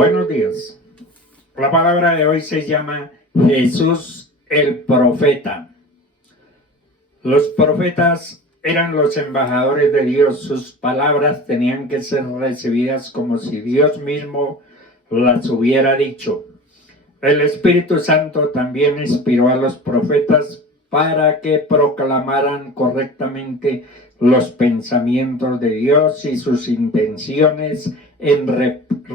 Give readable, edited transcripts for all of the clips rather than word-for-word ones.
Buenos días. La palabra de hoy se llama Jesús el profeta. Los profetas eran los embajadores de Dios. Sus palabras tenían que ser recibidas como si Dios mismo las hubiera dicho. El Espíritu Santo también inspiró a los profetas para que proclamaran correctamente los pensamientos de Dios y sus intenciones en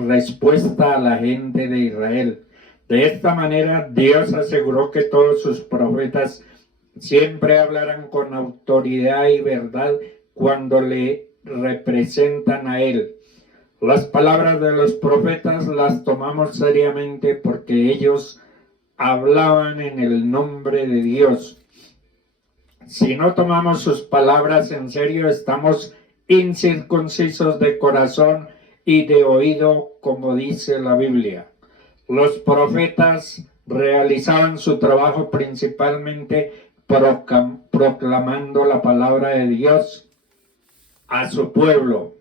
respuesta a la gente de Israel. De esta manera, Dios aseguró que todos sus profetas siempre hablarán con autoridad y verdad cuando le representan a Él. Las palabras de los profetas las tomamos seriamente porque ellos hablaban en el nombre de Dios. Si no tomamos sus palabras en serio, estamos incircuncisos de corazón y de oído, como dice la Biblia. Los profetas realizaban su trabajo principalmente proclamando la palabra de Dios a su pueblo.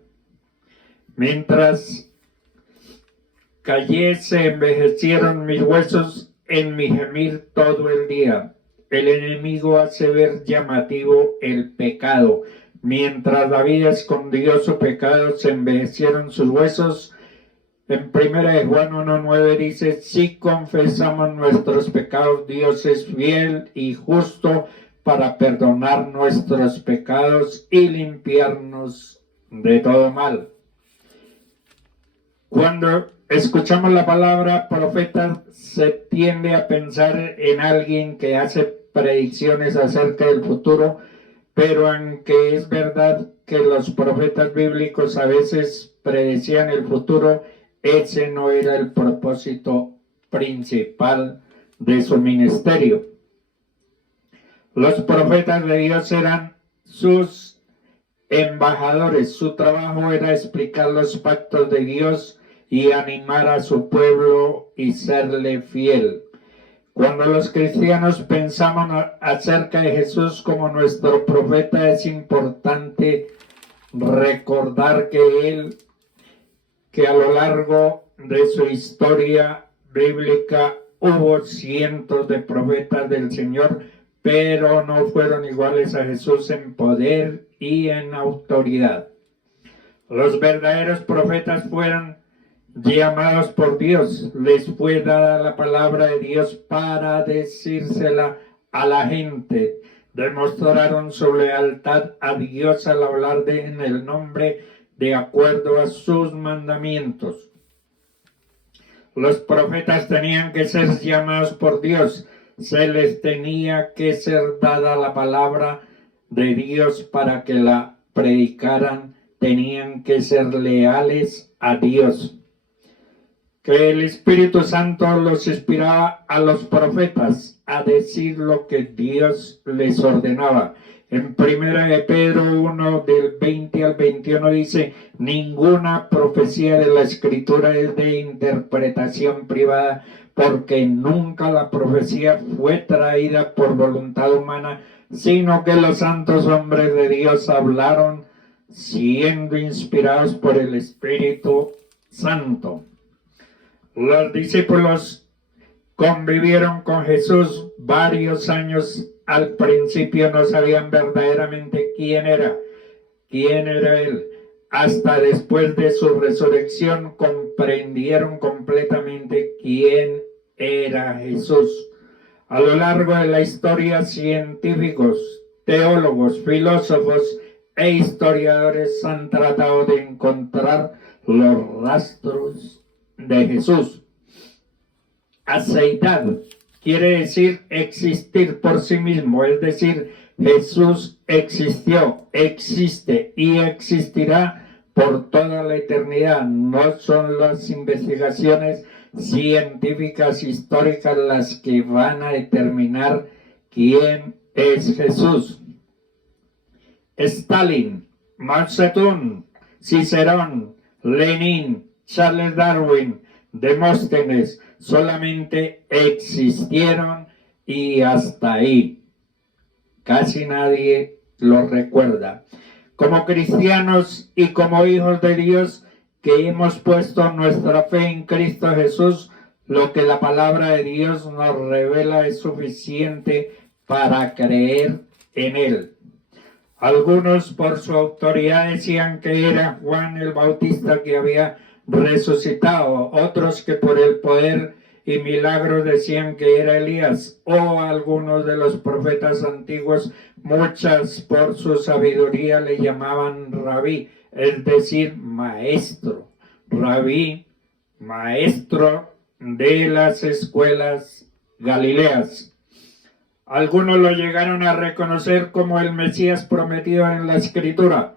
Mientras callé, se envejecieron mis huesos en mi gemir todo el día. El enemigo hace ver llamativo el pecado. Mientras David escondió su pecado, se envejecieron sus huesos. En 1 Juan 1:9 dice: si confesamos nuestros pecados, Dios es fiel y justo para perdonar nuestros pecados y limpiarnos de todo mal. Cuando escuchamos la palabra profeta, se tiende a pensar en alguien que hace predicciones acerca del futuro, pero aunque es verdad que los profetas bíblicos a veces predecían el futuro, ese no era el propósito principal de su ministerio. Los profetas de Dios eran sus embajadores. Su trabajo era explicar los pactos de Dios y animar a su pueblo y serle fiel. Cuando los cristianos pensamos acerca de Jesús como nuestro profeta, es importante recordar que a lo largo de su historia bíblica hubo cientos de profetas del Señor, pero no fueron iguales a Jesús en poder y en autoridad. Los verdaderos profetas fueron llamados por Dios, les fue dada la palabra de Dios para decírsela a la gente. Demostraron su lealtad a Dios al hablar en el nombre de acuerdo a sus mandamientos. Los profetas tenían que ser llamados por Dios, se les tenía que ser dada la palabra de Dios para que la predicaran, tenían que ser leales a Dios. Que el Espíritu Santo los inspiraba a los profetas a decir lo que Dios les ordenaba. En 1 de Pedro 1, del 20 al 21 dice: ninguna profecía de la Escritura es de interpretación privada, porque nunca la profecía fue traída por voluntad humana, sino que los santos hombres de Dios hablaron siendo inspirados por el Espíritu Santo. Los discípulos convivieron con Jesús varios años. Al principio no sabían verdaderamente quién era Él. Hasta después de su resurrección comprendieron completamente quién era Jesús. A lo largo de la historia, científicos, teólogos, filósofos e historiadores han tratado de encontrar los rastros de Jesús. Aceidad quiere decir existir por sí mismo, es decir, Jesús existió, existe y existirá por toda la eternidad. No son las investigaciones científicas históricas las que van a determinar quién es Jesús. Stalin, Mao Zedong, Cicerón, Lenin, Charles Darwin, Demóstenes, solamente existieron y hasta ahí. Casi nadie lo recuerda. Como cristianos y como hijos de Dios, que hemos puesto nuestra fe en Cristo Jesús, lo que la palabra de Dios nos revela es suficiente para creer en Él. Algunos por su autoridad decían que era Juan el Bautista que había resucitado, otros que por el poder y milagros decían que era Elías o algunos de los profetas antiguos. Muchas por su sabiduría le llamaban rabí, es decir, maestro. Rabí, maestro de las escuelas galileas. Algunos lo llegaron a reconocer como el Mesías prometido en la Escritura.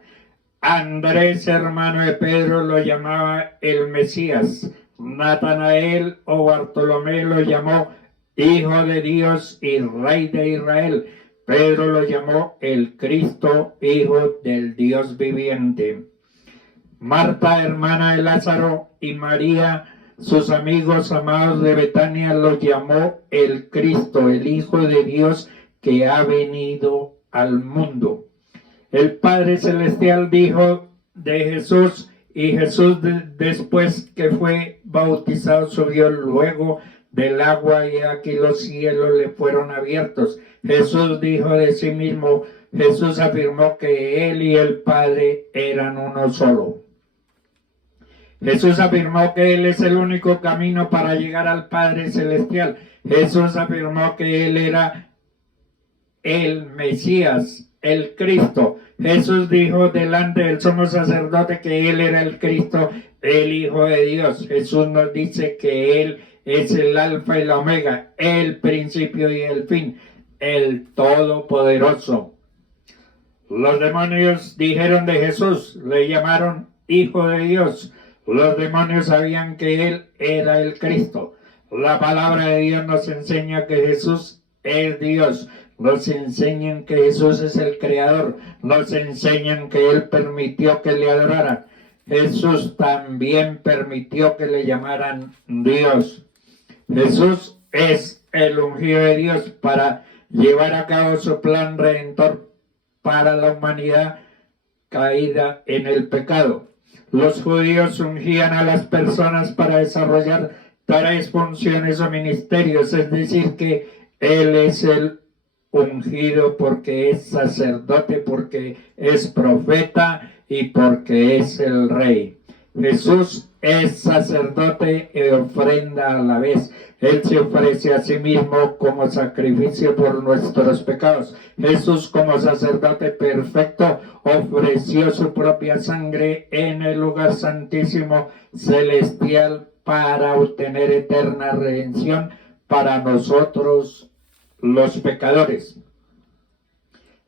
Andrés, hermano de Pedro, lo llamaba el Mesías. Natanael o Bartolomé lo llamó Hijo de Dios y Rey de Israel. Pedro lo llamó el Cristo, Hijo del Dios viviente. Marta, hermana de Lázaro, y María, sus amigos amados de Betania, lo llamó el Cristo, el Hijo de Dios que ha venido al mundo. El Padre Celestial dijo de Jesús, y Jesús después que fue bautizado subió luego del agua, y aquí los cielos le fueron abiertos. Jesús dijo de sí mismo, Jesús afirmó que él y el Padre eran uno solo. Jesús afirmó que Él es el único camino para llegar al Padre Celestial. Jesús afirmó que Él era el Mesías, el Cristo. Jesús dijo delante del sumo sacerdote que Él era el Cristo, el Hijo de Dios. Jesús nos dice que Él es el Alfa y la Omega, el principio y el fin, el Todopoderoso. Los demonios dijeron de Jesús, le llamaron Hijo de Dios. Los demonios sabían que Él era el Cristo. La palabra de Dios nos enseña que Jesús es Dios. Nos enseñan que Jesús es el Creador. Nos enseñan que Él permitió que le adoraran. Jesús también permitió que le llamaran Dios. Jesús es el ungido de Dios para llevar a cabo su plan redentor para la humanidad caída en el pecado. Los judíos ungían a las personas para desarrollar tareas, funciones o ministerios, es decir, que Él es el ungido porque es sacerdote, porque es profeta y porque es el rey. Jesús es sacerdote y ofrenda a la vez. Él se ofrece a sí mismo como sacrificio por nuestros pecados. Jesús, como sacerdote perfecto, ofreció su propia sangre en el lugar santísimo celestial para obtener eterna redención para nosotros los pecadores.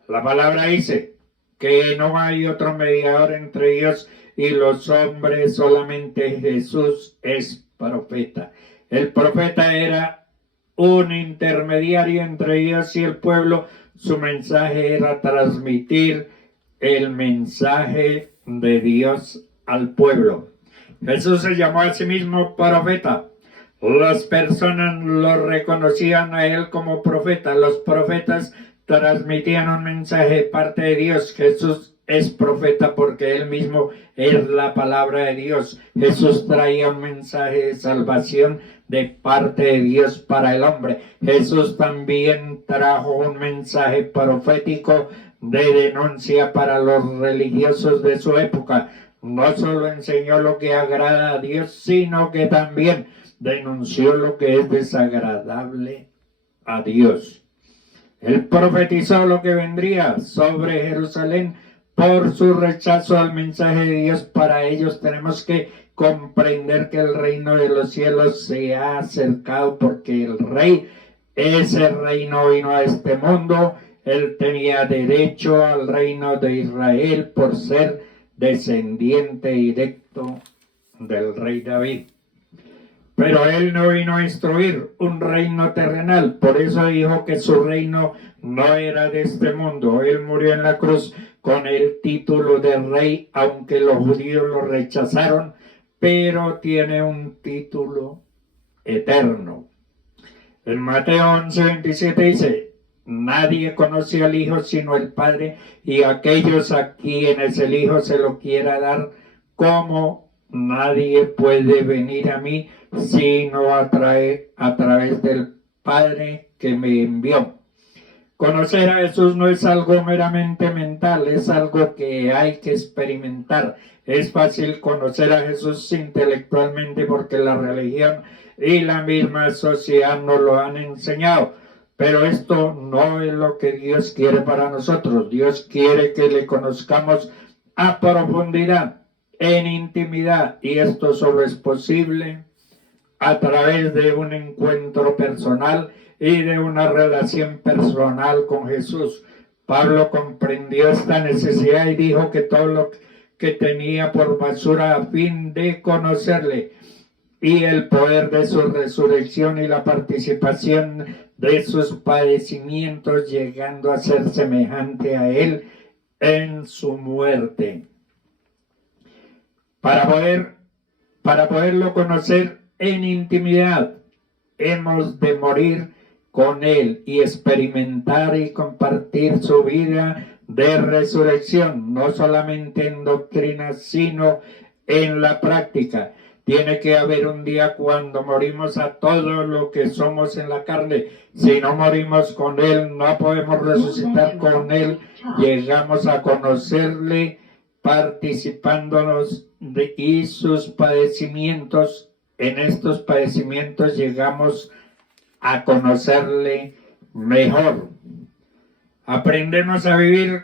La palabra dice que no hay otro mediador entre Dios y los hombres, solamente Jesús es profeta. El profeta era un intermediario entre Dios y el pueblo. Su mensaje era transmitir el mensaje de Dios al pueblo. Jesús se llamó a sí mismo profeta. Las personas lo reconocían a él como profeta. Los profetas transmitían un mensaje de parte de Dios. Jesús es profeta porque él mismo es la palabra de Dios. Jesús traía un mensaje de salvación de parte de Dios para el hombre. Jesús también trajo un mensaje profético de denuncia para los religiosos de su época. No solo enseñó lo que agrada a Dios, sino que también denunció lo que es desagradable a Dios. Él profetizó lo que vendría sobre Jerusalén por su rechazo al mensaje de Dios. Para ellos tenemos que comprender que el reino de los cielos se ha acercado porque el rey, ese reino vino a este mundo. Él tenía derecho al reino de Israel por ser descendiente directo del rey David. Pero él no vino a instruir un reino terrenal, por eso dijo que su reino no era de este mundo. Él murió en la cruz con el título de rey, aunque los judíos lo rechazaron, pero tiene un título eterno. En Mateo 11:27 dice, nadie conoce al Hijo sino el Padre, y aquellos a quienes el Hijo se lo quiera dar como nadie puede venir a mí sino a través del Padre que me envió. Conocer a Jesús no es algo meramente mental, es algo que hay que experimentar. Es fácil conocer a Jesús intelectualmente porque la religión y la misma sociedad nos lo han enseñado. Pero esto no es lo que Dios quiere para nosotros. Dios quiere que le conozcamos a profundidad, en intimidad, y esto solo es posible a través de un encuentro personal y de una relación personal con Jesús. Pablo comprendió esta necesidad y dijo que todo lo que tenía por basura a fin de conocerle y el poder de su resurrección y la participación de sus padecimientos, llegando a ser semejante a él en su muerte. Para poderlo conocer en intimidad, hemos de morir con él y experimentar y compartir su vida de resurrección, no solamente en doctrina, sino en la práctica. Tiene que haber un día cuando morimos a todo lo que somos en la carne. Si no morimos con él, no podemos resucitar con él. Llegamos a conocerle participándonos y sus padecimientos. En estos padecimientos llegamos a conocerle mejor. Aprendemos a vivir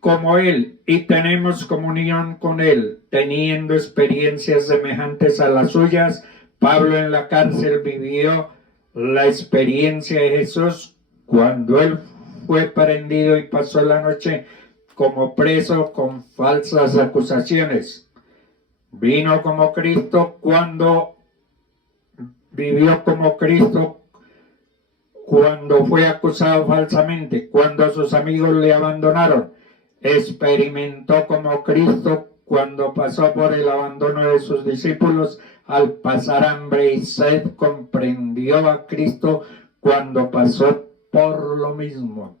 como él y tenemos comunión con él, teniendo experiencias semejantes a las suyas. Pablo en la cárcel vivió la experiencia de Jesús cuando él fue prendido y pasó la noche como preso con falsas acusaciones. Vino como Cristo cuando vivió como Cristo, cuando fue acusado falsamente, cuando sus amigos le abandonaron. Experimentó como Cristo cuando pasó por el abandono de sus discípulos al pasar hambre y sed. Comprendió a Cristo cuando pasó por lo mismo.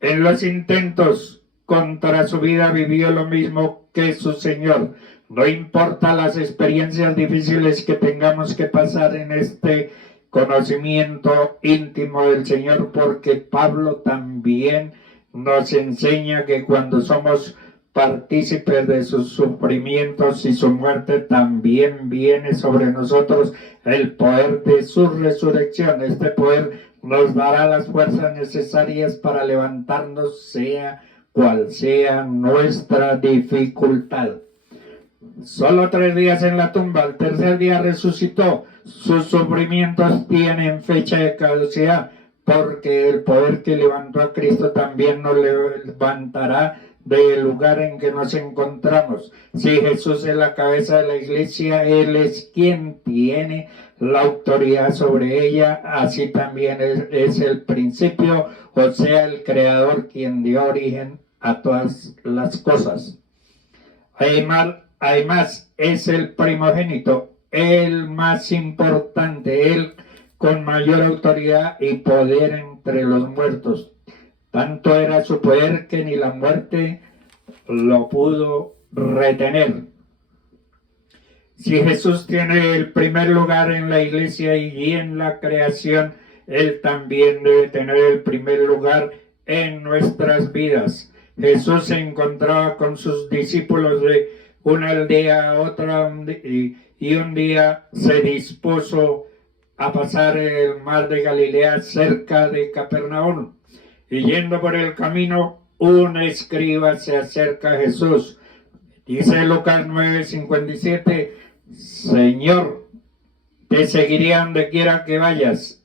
En los intentos contra su vida vivió lo mismo que su Señor. No importa las experiencias difíciles que tengamos que pasar en este conocimiento íntimo del Señor, porque Pablo también nos enseña que cuando somos partícipes de sus sufrimientos y su muerte, también viene sobre nosotros el poder de su resurrección. Este poder nos dará las fuerzas necesarias para levantarnos, sea cual sea nuestra dificultad. Solo 3 días en la tumba, al tercer día resucitó. Sus sufrimientos tienen fecha de caducidad, porque el poder que levantó a Cristo también nos levantará del lugar en que nos encontramos. Si Jesús es la cabeza de la iglesia, Él es quien tiene la autoridad sobre ella, así también es el principio, o sea, el creador quien dio origen a todas las cosas. Además, es el primogénito, el más importante, él con mayor autoridad y poder entre los muertos. Tanto era su poder que ni la muerte lo pudo retener. Si Jesús tiene el primer lugar en la iglesia y en la creación, Él también debe tener el primer lugar en nuestras vidas. Jesús se encontraba con sus discípulos de una aldea a otra y un día se dispuso a pasar el mar de Galilea cerca de Capernaum. Y yendo por el camino, un escriba se acerca a Jesús. Dice Lucas 9:57, Señor, te seguiría donde quiera que vayas.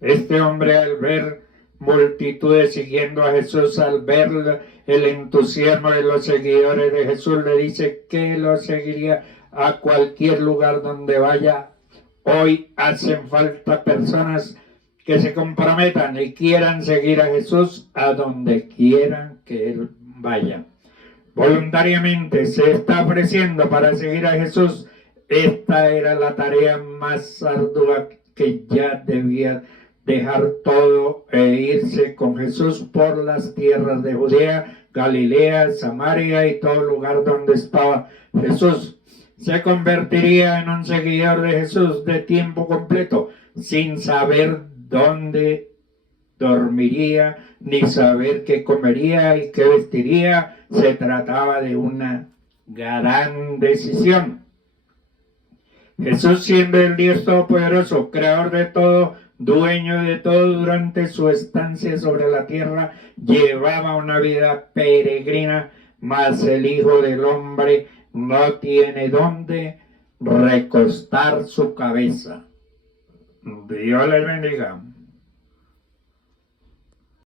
Este hombre, al ver multitudes siguiendo a Jesús, al ver el entusiasmo de los seguidores de Jesús, le dice que lo seguiría a cualquier lugar donde vaya. Hoy hacen falta personas que se comprometan y quieran seguir a Jesús a donde quieran que Él vaya. Voluntariamente se está ofreciendo para seguir a Jesús. Esta era la tarea más ardua, que ya debía dejar todo e irse con Jesús por las tierras de Judea, Galilea, Samaria y todo lugar donde estaba Jesús. Se convertiría en un seguidor de Jesús de tiempo completo, sin saber dónde dormiría, ni saber qué comería y qué vestiría. Se trataba de una gran decisión. Jesús, siendo el Dios Todopoderoso, creador de todo, dueño de todo, durante su estancia sobre la tierra, llevaba una vida peregrina, mas el Hijo del Hombre no tiene dónde recostar su cabeza. Dios les bendiga.